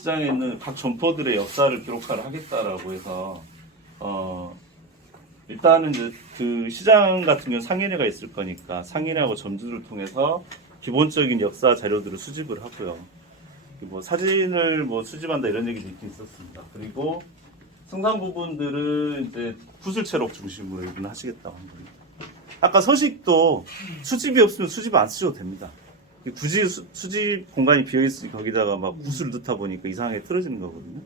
시장에 있는 각 점포들의 역사를 기록화를 하겠다라고 해서 일단은 이제 그 시장 같은 경우는 상인회가 있을 거니까 상인회하고 점주를 통해서 기본적인 역사 자료들을 수집을 하고요. 뭐 사진을 뭐 수집한다 이런 얘기도 있긴 있었습니다. 그리고 생산 부분들은 이제 구슬체록 중심으로 일을 하시겠다고 한 겁니다. 아까 서식도 수집이 없으면 수집 안 쓰셔도 됩니다. 굳이 수집 공간이 비어있으니 거기다가 막 구슬을 넣다 보니까 이상하게 틀어지는 거거든요.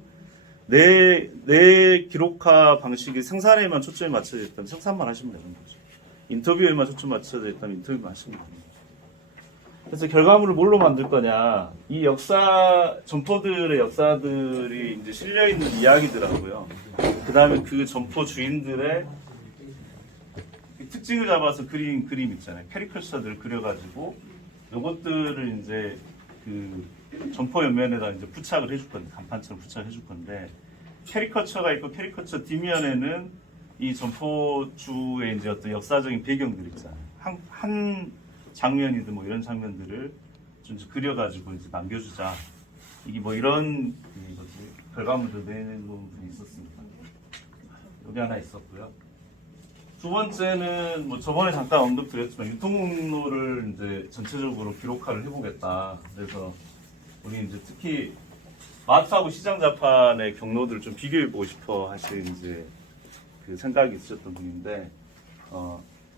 내 기록화 방식이 생산에만 초점이 맞춰져 있다면 생산만 하시면 되는 거죠. 인터뷰에만 초점 맞춰져 있다면 인터뷰만 하시면 됩니다. 그래서 결과물을 뭘로 만들 거냐, 이 역사, 점포들의 역사들이 이제 실려있는 이야기들하고요. 그 다음에 그 점포 주인들의 특징을 잡아서 그린 그림 있잖아요. 캐리커처들을 그려가지고 이것들을 이제 그 점포 옆면에다 이제 부착을 해줄 건데, 간판처럼 부착을 해줄 건데, 캐리커처가 있고 캐리커처 뒷면에는 이 점포주의 이제 어떤 역사적인 배경들 있잖아요. 한 장면이든 뭐 이런 장면들을 좀 그려가지고 이제 남겨주자. 이게 뭐 이런 결과물도 내는 부분이 있었습니다. 여기 하나 있었고요. 두 번째는 뭐 저번에 잠깐 언급드렸지만 유통목록을 이제 전체적으로 기록화를 해보겠다. 그래서 우리 이제 특히 마트하고 시장 자판의 경로들을 좀 비교해보고 싶어 하신 이제 그 생각이 있으셨던 분인데,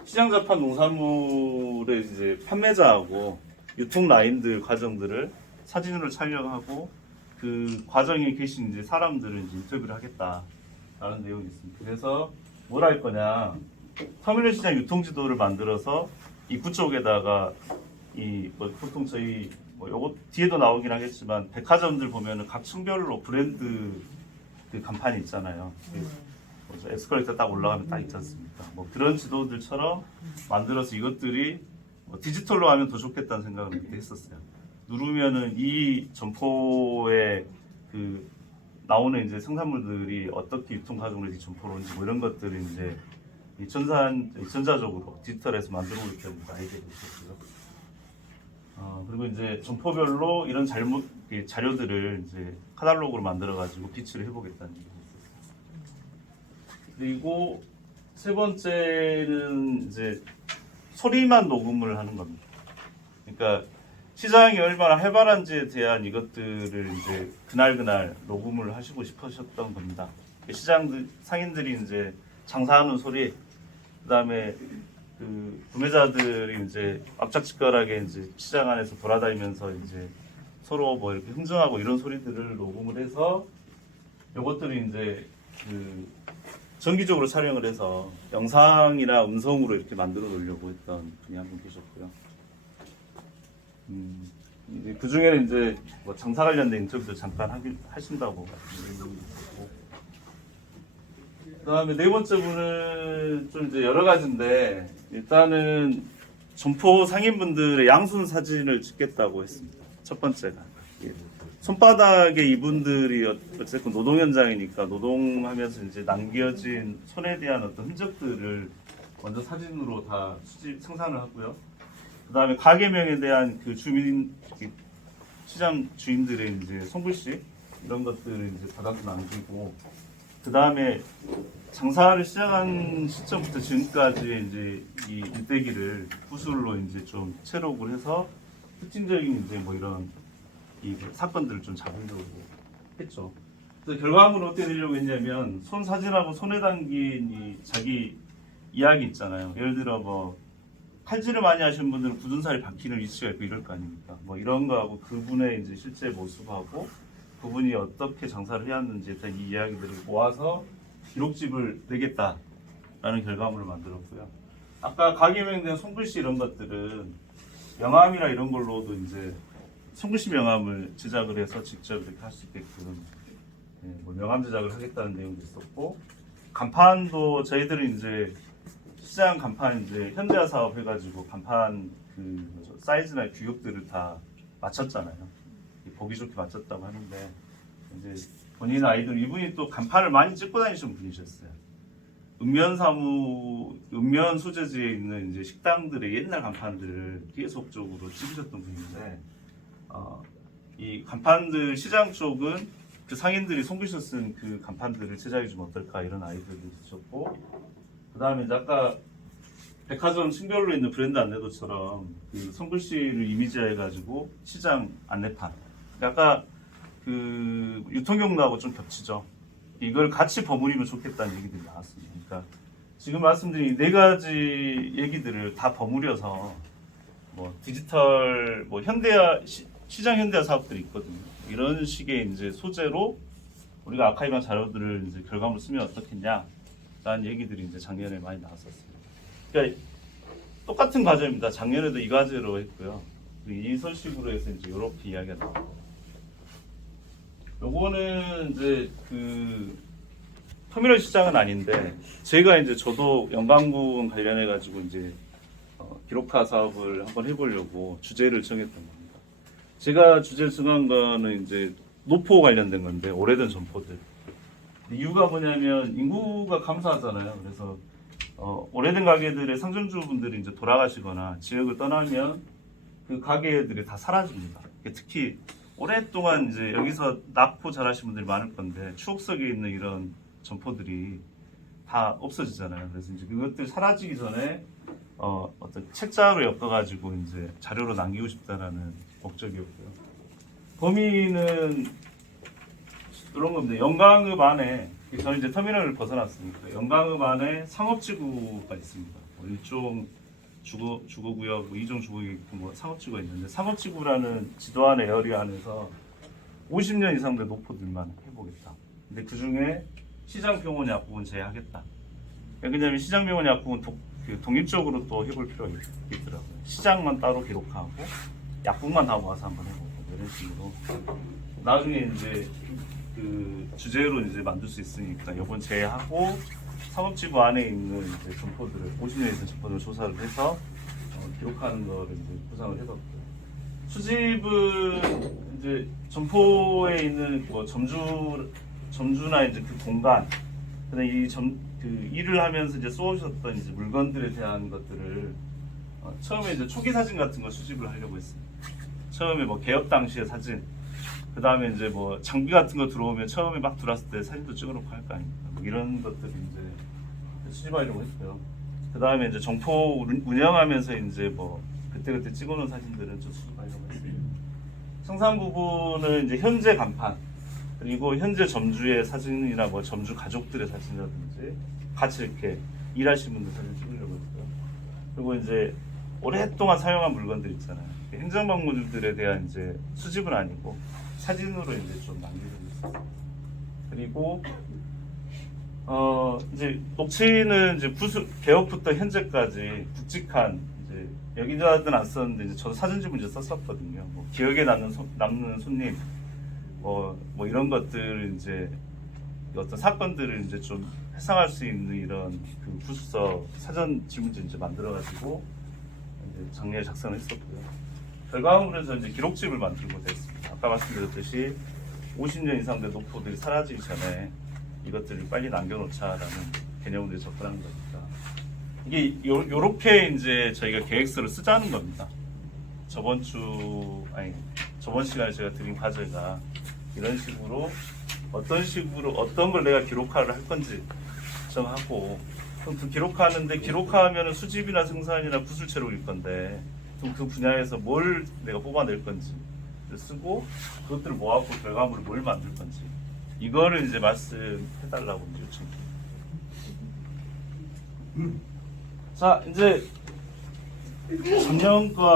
시장 자판 농산물의 이제 판매자하고 유통 라인들 과정들을 사진으로 촬영하고 그 과정에 계신 이제 사람들을 이제 인터뷰를 하겠다라는 내용이 있습니다. 그래서 뭘 할 거냐, 터미널 시장 유통 지도를 만들어서 입구 쪽에다가 이 뭐 보통 저희 뭐 요거 뒤에도 나오긴 하겠지만 백화점들 보면은 각 층별로 브랜드 그 간판이 있잖아요. 에스컬레이터 딱 올라가면 딱 있지 않습니까? 뭐 그런 지도들처럼 만들어서 이것들이 뭐 디지털로 하면 더 좋겠다는 생각을 그때 했었어요. 누르면은 이 점포에 그 나오는 이제 생산물들이 어떻게 유통 과정으로 이 점포로 온지 뭐 이런 것들을 이제 이 전자적으로 디지털에서 만들어 보겠다는 아이디어가 있었고요. 그리고 이제 점포별로 이런 자료들을 이제 카탈로그로 만들어가지고 비치를 해보겠다는 얘기가 있었어요. 그리고 세 번째는 이제 소리만 녹음을 하는 겁니다. 그러니까 시장이 얼마나 활발한지에 대한 이것들을 이제 그날 녹음을 하시고 싶으셨던 겁니다. 시장 상인들이 이제 장사하는 소리, 그다음에 그 구매자들이 이제 악착직결하게 이제 시장 안에서 돌아다니면서 이제 서로 뭐 이렇게 흥정하고 이런 소리들을 녹음을 해서 이것들이 이제 그 정기적으로 촬영을 해서 영상이나 음성으로 이렇게 만들어 놓으려고 했던 분이 한 분 계셨고요. 그 중에는 이제 뭐 장사 관련된 인터뷰도 잠깐 하신다고 말씀드리고, 그다음에 네 번째 분은 좀 이제 여러 가지인데, 일단은 점포 상인분들의 양손 사진을 찍겠다고 했습니다. 첫 번째가 손바닥에 이분들이 어쨌든 노동 현장이니까 노동하면서 이제 남겨진 손에 대한 어떤 흔적들을 먼저 사진으로 다 생산을 하고요. 그다음에 가게명에 대한 그 시장 주인들의 이제 손글씨 이런 것들을 이제 받아서 남기고, 그다음에 장사를 시작한 시점부터 지금까지 이제 이 일대기를 구술로 이제 좀 채록을 해서 특징적인 이제 뭐 이런 이 사건들을 좀 잡으려고 했죠. 그래서 결과물을 어떻게 내려고 했냐면, 손 사진하고 손에 담긴 이 자기 이야기 있잖아요. 예를 들어 뭐 칼질을 많이 하시는 분들은 굳은 살이 박히는 위치가 있고 이럴 거 아닙니까? 뭐 이런 거하고 그분의 이제 실제 모습하고 그분이 어떻게 장사를 해왔는지에 대한 이 이야기들을 모아서 기록집을 내겠다라는 결과물을 만들었고요. 아까 가게명에 대한 손글씨 이런 것들은 명함이나 이런 걸로도 이제 손글씨 명함을 제작을 해서 직접 이렇게 할 수 있게끔 뭐 명함 제작을 하겠다는 내용도 있었고, 간판도 저희들은 이제 시장 간판 이제 현대화 사업 해가지고 간판 그 사이즈나 규격들을 다 맞췄잖아요. 보기 좋게 맞췄다고 하는데, 이제 본인 아이들 이분이 또 간판을 많이 찍고 다니시는 분이셨어요. 읍면 소재지에 있는 이제 식당들의 옛날 간판들을 계속적으로 찍으셨던 분인데, 이 간판들 시장 쪽은 그 상인들이 손글씨 쓴 그 간판들을 제작해 주면 어떨까 이런 아이디어도 있었고, 그 다음에 이제 아까 백화점 층별로 있는 브랜드 안내도처럼 그 손글씨를 이미지화해 가지고 시장 안내판, 아까 그 유통경로하고 좀 겹치죠. 이걸 같이 버무리면 좋겠다는 얘기들이 나왔습니다. 그러니까 지금 말씀드린 네 가지 얘기들을 다 버무려서 뭐 디지털 뭐 현대화 시장 현대화 사업들이 있거든요. 이런 식의 이제 소재로 우리가 아카이브한 자료들을 이제 결과물로 쓰면 어떻겠냐라는 얘기들이 이제 작년에 많이 나왔었습니다. 그러니까 똑같은 과제입니다. 작년에도 이 과제로 했고요. 이 설식으로 해서 이제 이렇게 이야기가 나와요. 요거는 이제 그 터미널 시장은 아닌데 제가 이제 저도 영광부분 관련해 가지고 이제 기록화 사업을 한번 해보려고 주제를 정했던 겁니다. 제가 주제를 정한 거는 이제 노포 관련된 건데 오래된 점포들. 이유가 뭐냐면 인구가 감소하잖아요. 그래서 오래된 가게들의 상점주분들이 이제 돌아가시거나 지역을 떠나면 그 가게들이 다 사라집니다. 특히 오랫동안 이제 여기서 낳고 자라신 분들이 많을 건데 추억 속에 있는 이런 점포들이 다 없어지잖아요. 그래서 이제 그것들 사라지기 전에 어떤 책자로 엮어가지고 이제 자료로 남기고 싶다라는 목적이었고요. 범위는 그런 겁니다. 영광읍 안에 저는 이제 터미널을 벗어났으니까 영광읍 안에 상업지구가 있습니다. 일종 주거구역, 2종 주거구역 있고 뭐 상업지구가 있는데 상업지구라는 지도 안에 에어리어 안에서 50년 이상 된 노포들만 해보겠다. 근데 그 중에 시장병원 약국은 제외하겠다. 왜냐하면 시장병원 약국은 독립적으로 또 해볼 필요가 있더라고요. 시장만 따로 기록하고 약국만 다 모아서 한번 해보고 이런 식으로 나중에 이제 그 주제로 이제 만들 수 있으니까 이번 제외하고 상업지구 안에 있는 이제 점포들을 50년 이상 점포들을 조사를 해서 기록하는 거를 이제 구상을 해봤고요. 수집은 이제 점포에 있는 뭐 점주나 이제 그 공간, 그다음에 그 일을 하면서 이제 쏘셨던 이제 물건들에 대한 것들을 처음에 이제 초기 사진 같은 거 수집을 하려고 했습니다. 처음에 뭐 개업 당시의 사진, 그 다음에 이제 뭐 장비 같은 거 들어오면 처음에 막 들어왔을 때 사진도 찍어놓고 할 거 아닙니까? 뭐 이런 것들을 이제 수집하려고 했고요. 그 다음에 이제 점포 운영하면서 이제 뭐 그때그때 찍어놓은 사진들은 좀 수집하려고 했습니다. 성산 부분은 이제 현재 간판, 그리고 현재 점주의 사진이나 뭐 점주 가족들의 사진이라든지 같이 이렇게 일하시는 분들 사진 찍으려고 했고요. 그리고 이제 오랫동안 사용한 물건들 있잖아요. 행정방문들에 대한 이제 수집은 아니고 사진으로 이제 좀 남기고 있어요. 그리고 이제 녹취는 이제 개업부터 현재까지 굵직한 이제 여기다는 안 썼는데 이제 저도 사진집을 이제 썼었거든요. 뭐 기억에 남는 손님, 뭐 이런 것들 이제 어떤 사건들을 이제 좀 해상할 수 있는 이런 그 부수서 사전 지문지 이제 만들어가지고 이제 작년에 작성을 했었고요. 결과물에서 이제 기록집을 만들고 됐습니다. 아까 말씀드렸듯이 50년 이상 된 노포들이 사라지기 전에 이것들을 빨리 남겨놓자라는 개념으로 접근한 거니까 이게 요렇게 이제 저희가 계획서를 쓰자는 겁니다. 저번 시간에 제가 드린 과제가 이런 식으로 어떤 걸 내가 기록화를 할 건지 정하고, 그럼 그 기록하면은 수집이나 생산이나 구술체록일 건데 그럼 그 분야에서 뭘 내가 뽑아낼 건지 쓰고 그것들을 모아갖고 결과물을 뭘 만들 건지 이거를 이제 말씀해달라고 요청드립니다. 자, 이제 작년과